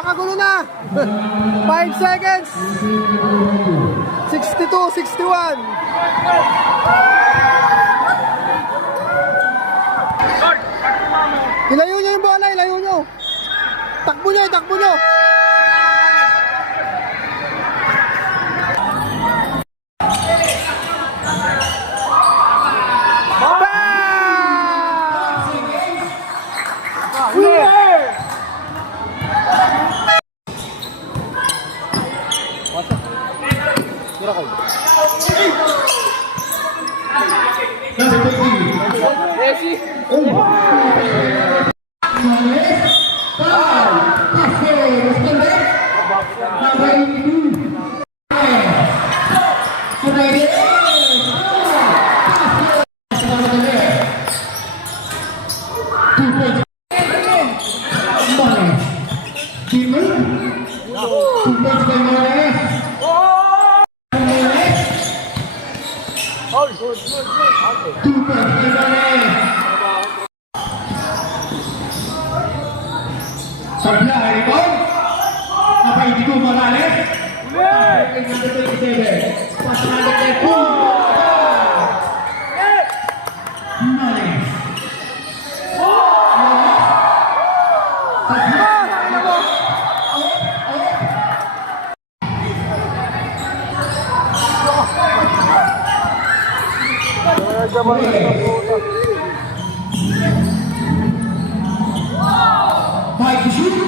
Magkakagulo na. 5 seconds. 62, 61. Ilayo nyo yung bola, ilayo nyo. Takbo nyo, takbo nyo. Sebelah rebound. Apa yang itu Morales? Pasangan dekat. Baik di sini.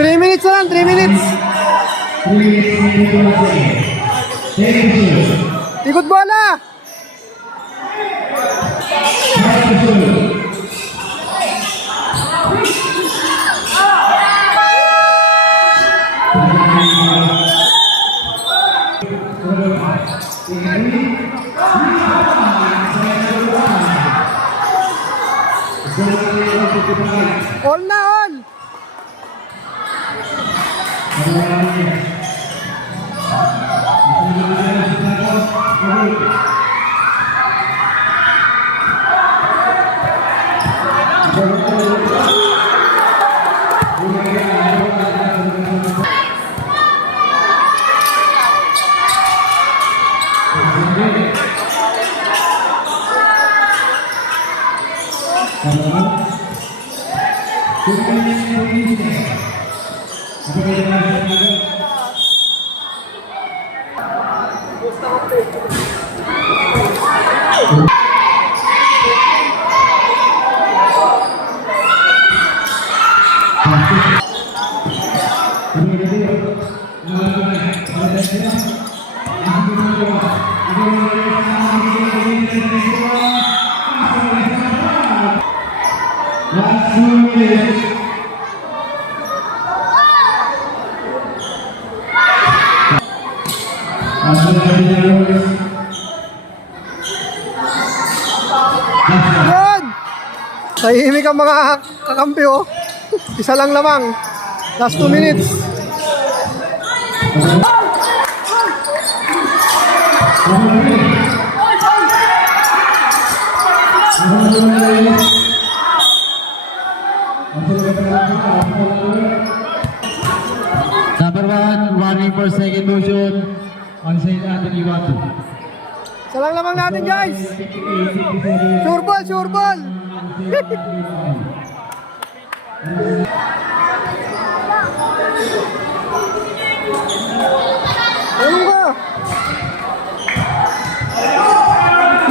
Three minutes na lang, 3 minutes. Ikot bola. All na all. Last 2 minutes. Last 2 minutes. Tahimik ang mga kakampi, oh. Isa lang lamang. Last 2 minutes. Number 1, running for second motion on St. Anthony Watu. Isa lang lamang natin, guys. Sure ball, sure ball. Ano ka?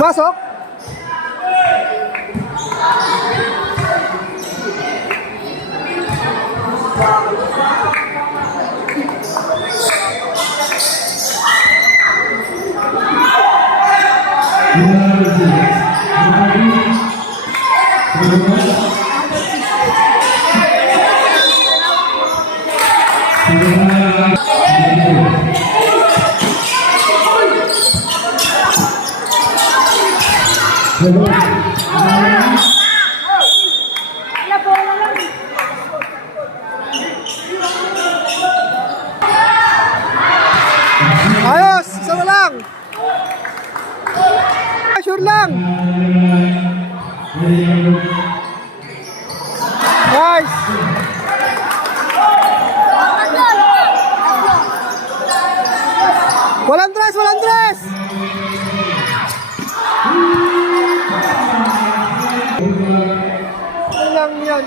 Masok? Ayos, isa na lang. Sure lang. Nice. Walang dress, walang dress. Lang yan.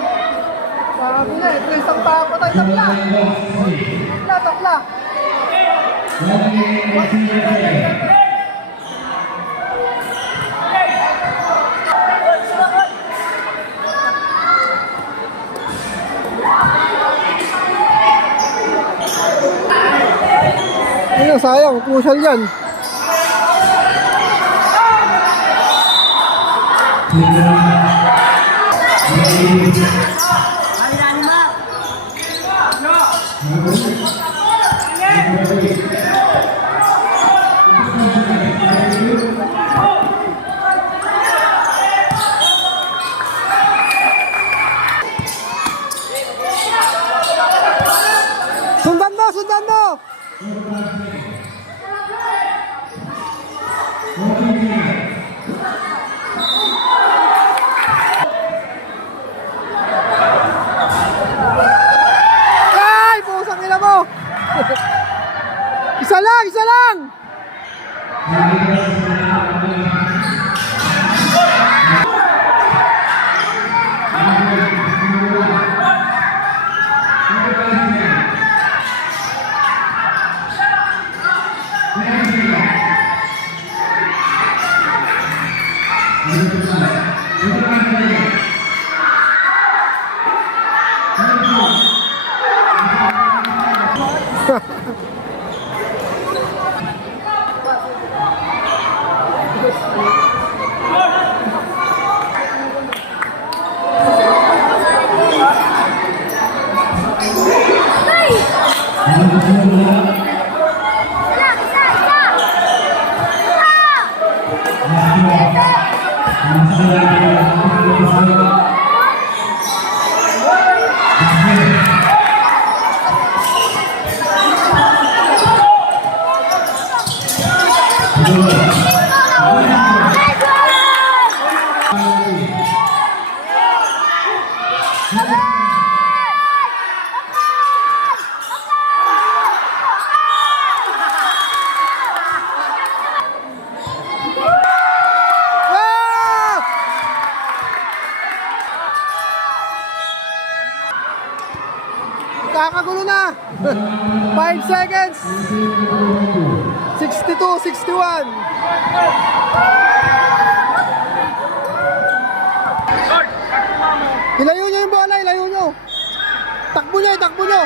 Sabi na, ito isang tako tayo. Takla. Takla, takla. Ayun, sayang. Crucial yan. Sundan mo, sundan mo! Ay! Pusang ina mo! Isa lang! Isa lang! Kakagulo na. 5 seconds. 62, 61. Ilayo nyo yung bola, ilayo nyo. Takbo nyo, takbo nyo.